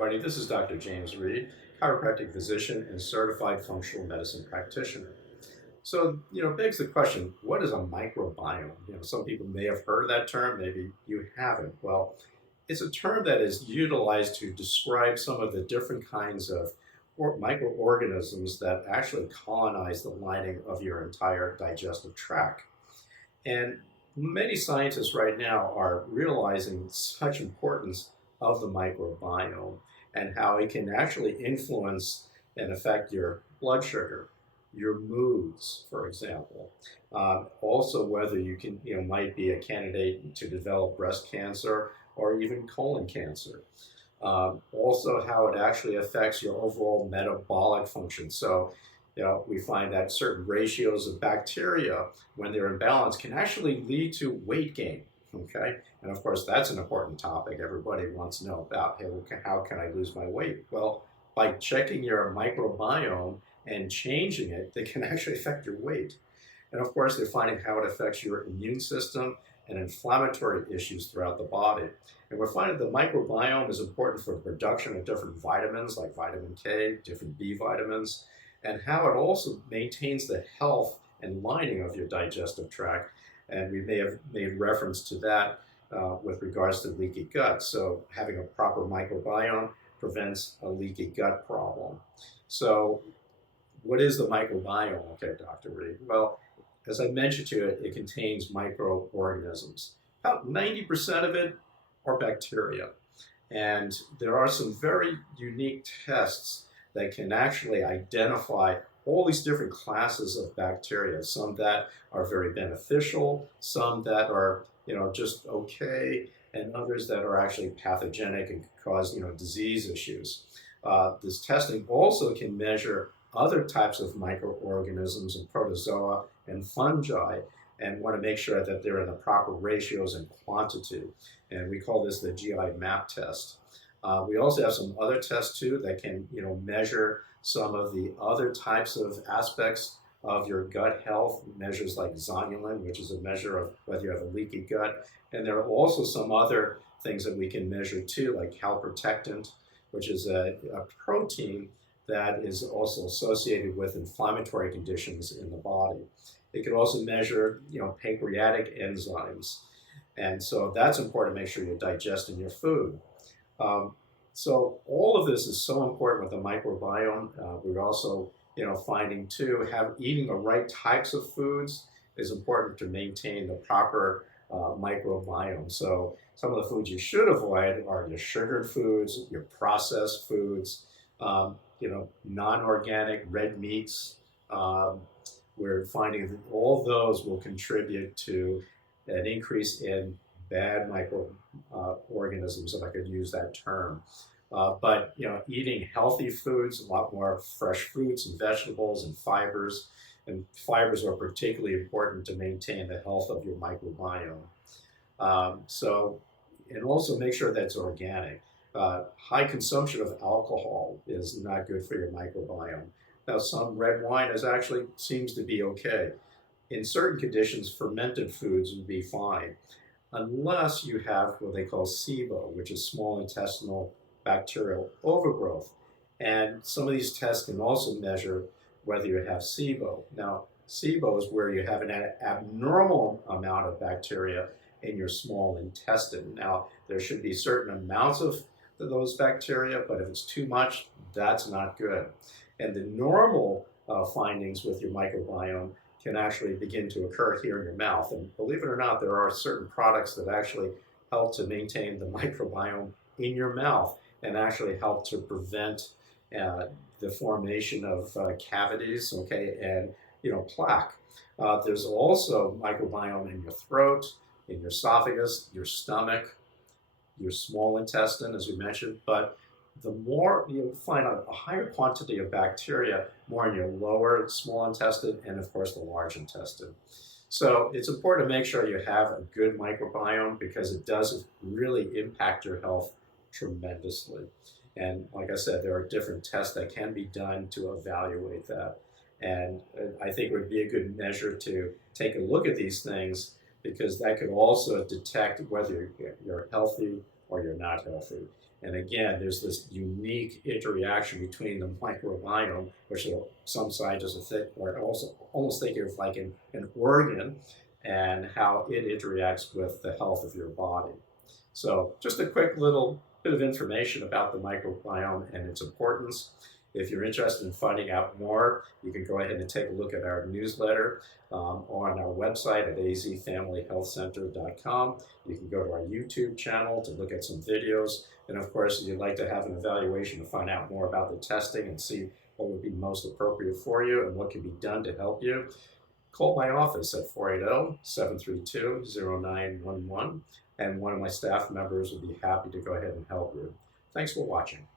everybody. This is Dr. James Reade, chiropractic physician and certified functional medicine practitioner. So, begs the question, what is a microbiome? Some people may have heard of that term, maybe you haven't. Well, it's a term that is utilized to describe some of the different kinds of microorganisms that actually colonize the lining of your entire digestive tract. And many scientists right now are realizing such importance of the microbiome and how it can actually influence and affect your blood sugar, your moods, for example. Also, whether might be a candidate to develop breast cancer or even colon cancer. Also, how it actually affects your overall metabolic function. So, we find that certain ratios of bacteria, when they're in balance, can actually lead to weight gain. Okay, and of course that's an important topic. Everybody wants to know about, hey, how can I lose my weight? Well, by checking your microbiome and changing it, they can actually affect your weight. And of course, they're finding how it affects your immune system and inflammatory issues throughout the body. And we're finding the microbiome is important for the production of different vitamins like vitamin K, different B vitamins, and how it also maintains the health and lining of your digestive tract. And we may have made reference to that with regards to leaky gut. So having a proper microbiome prevents a leaky gut problem. So what is the microbiome? Okay, Dr. Reade. Well, as I mentioned to you, it contains microorganisms. About 90% of it are bacteria. And there are some very unique tests that can actually identify all these different classes of bacteria, some that are very beneficial, some that are just okay, and others that are actually pathogenic and cause disease issues. This testing also can measure other types of microorganisms and protozoa and fungi, and want to make sure that they're in the proper ratios and quantity. And we call this the GI map test. We also have some other tests too that can measure some of the other types of aspects of your gut health, measures like zonulin, which is a measure of whether you have a leaky gut. And there are also some other things that we can measure too, like calprotectin, which is a protein that is also associated with inflammatory conditions in the body. It can also measure pancreatic enzymes. And so that's important to make sure you're digesting your food. So all of this is so important with the microbiome. We're also, finding too, eating the right types of foods is important to maintain the proper microbiome. So some of the foods you should avoid are your sugared foods, your processed foods, non-organic red meats. We're finding that all those will contribute to an increase in bad microorganisms, if I could use that term. But eating healthy foods, a lot more fresh fruits and vegetables and fibers are particularly important to maintain the health of your microbiome. And also make sure that's organic. High consumption of alcohol is not good for your microbiome. Now, some red wine actually seems to be okay. In certain conditions, fermented foods would be fine, unless you have what they call Sibo, which is small intestinal bacterial overgrowth. And some of these tests can also measure whether you have Sibo. Now, Sibo is where you have an abnormal amount of bacteria in your small intestine. Now, there should be certain amounts of those bacteria, but if it's too much, that's not good. And the normal findings with your microbiome can actually begin to occur here in your mouth. And believe it or not, there are certain products that actually help to maintain the microbiome in your mouth and actually help to prevent the formation of cavities, and plaque. There's also microbiome in your throat, in your esophagus, your stomach, your small intestine, as we mentioned, but the more you find a higher quantity of bacteria, more in your lower small intestine and, of course, the large intestine. So it's important to make sure you have a good microbiome because it does really impact your health tremendously. And like I said, there are different tests that can be done to evaluate that. And I think it would be a good measure to take a look at these things because that could also detect whether you're healthy or you're not healthy. And again, there's this unique interaction between the microbiome, which some scientists are also almost thinking of like an organ, and how it interacts with the health of your body. So just a quick little bit of information about the microbiome and its importance. If you're interested in finding out more, you can go ahead and take a look at our newsletter on our website at azfamilyhealthcenter.com. You can go to our YouTube channel to look at some videos. And of course, if you'd like to have an evaluation to find out more about the testing and see what would be most appropriate for you and what can be done to help you, call my office at 480-732-0911, and one of my staff members would be happy to go ahead and help you. Thanks for watching.